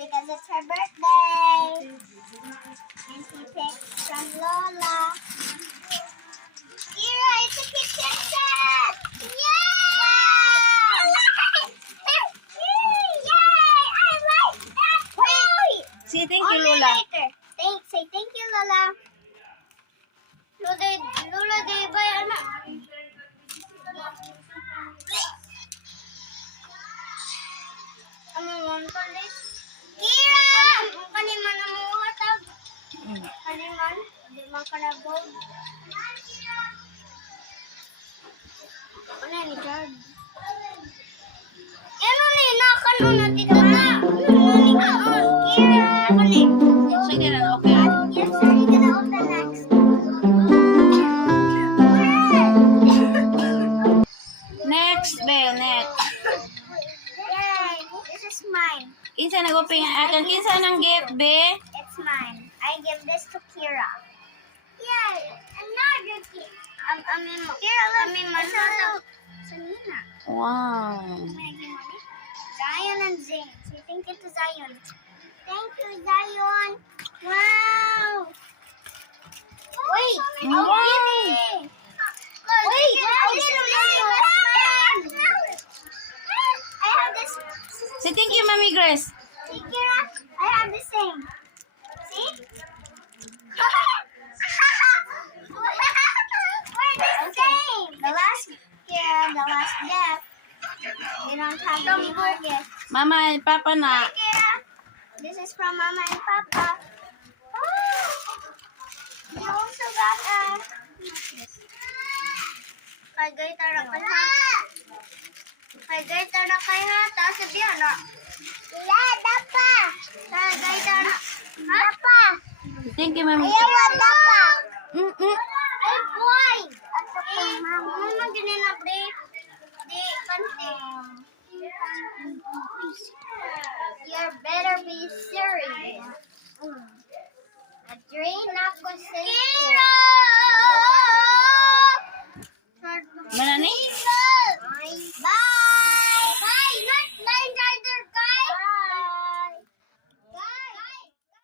Because it's her birthday. And she picked from Lola. Kira, it's a kitchen set! Yay! Yay! I like that toy! Say thank you, Only Lola. later. Say thank you, Lola. Lola, they buy anak. Ano mo ulit? Kira! Ang kaniman na mo watag. Kaniman? Di man ka na gold. Ano ni Jard? Ano ni? Nakano na dito na. Ano ni ka? Kira! Ano ni? Sige na, okay. Yes, are you gonna open next? Next, Belle, next. Yay! This is mine. Kinsa nag-open ang akin? Kinsa ng gift, Be? It's mine. I give this to Kira. Yay! Another gift. Kira, kami manalo. Sa Nina. Wow. Zion and Zane. Say thank you to Zion. Thank you, Zion. Wow! Wait! Wow. Wait! This is mine! I have this. Say thank you, Mami Grace. See, Kira? I have the same. See? We're the same. The last, Kira, the last gift. You don't have any more gifts. Mama and Papa na. Kira, this is from Mama and Papa. Oh! You also got a... Kagay tara kay ha. Kagay tara kay ha. Tapos sabihan na. La, dapa. Kagay tara. Dapa. Thank you, Mami. Ayaw, dapa. Mm-mm. Ay, boy. Mama, ganyan pre. Di, kante. You better be serious. A drain ako sa Kira!